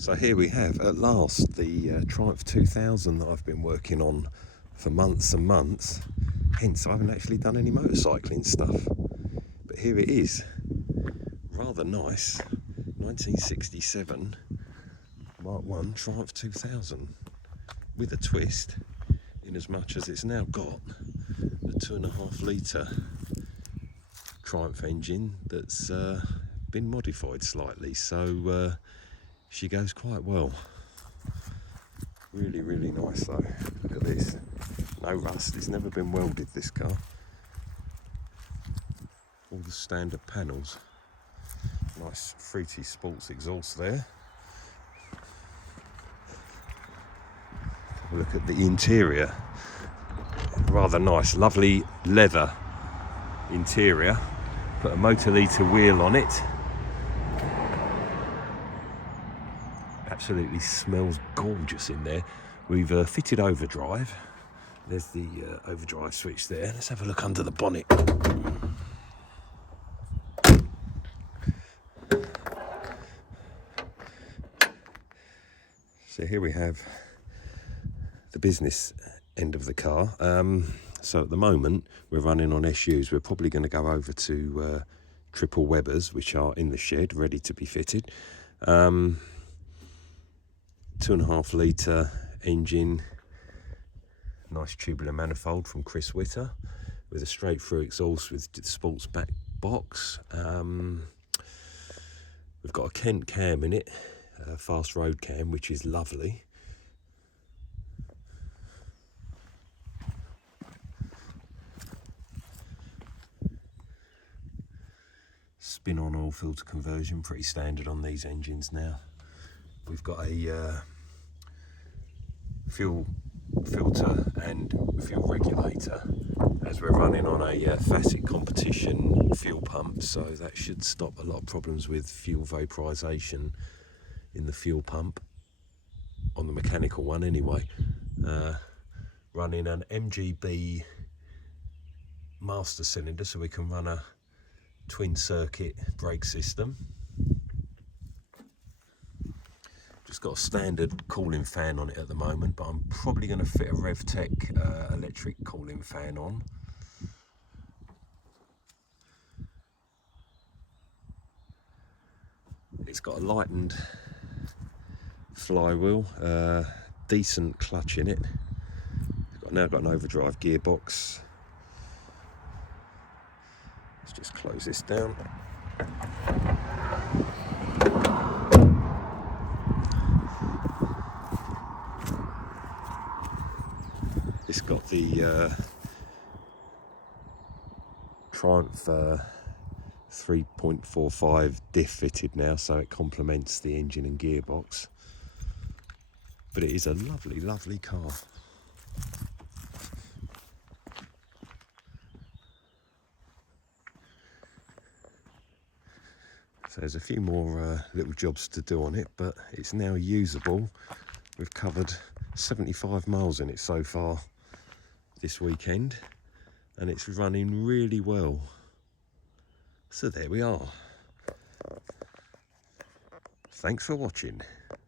So here we have, at last, the Triumph 2000 that I've been working on for months and months. Hence, I haven't actually done any motorcycling stuff. But here it is. Rather nice. 1967 Mark 1 Triumph 2000. With a twist, in as much as it's now got a 2.5 litre Triumph engine that's been modified slightly. So she goes quite well. Really, really nice though. Look at this. No rust. It's never been welded, this car. All the standard panels. Nice fruity sports exhaust there. Have a look at the interior. Rather nice, lovely leather interior. Put a motor litre wheel on it. Absolutely smells gorgeous in there. We've fitted overdrive. There's the overdrive switch there. Let's have a look under the bonnet. So here we have the business end of the car. So at the moment we're running on SUs. We're probably going to go over to triple Webers, which are in the shed ready to be fitted. 2.5 litre engine, nice tubular manifold from Chris Witter with a straight through exhaust with the sports back box. We've got a Kent cam in it, a fast road cam, which is lovely. Spin on oil filter conversion, pretty standard on these engines now. We've got a fuel filter and fuel regulator as we're running on a Facet competition fuel pump, so that should stop a lot of problems with fuel vaporization in the fuel pump on the mechanical one anyway. Running an MGB master cylinder so we can run a twin circuit brake system. Just got a standard cooling fan on it at the moment, but I'm probably going to fit a RevTech electric cooling fan on. It's got a lightened flywheel, decent clutch in it. It's now got an overdrive gearbox. Let's just close this down. It's got the Triumph 3.45 diff fitted now, so it complements the engine and gearbox. But it is a lovely, lovely car. So there's a few more little jobs to do on it, but it's now usable. We've covered 75 miles in it so far this weekend, and it's running really well. So there we are. Thanks for watching.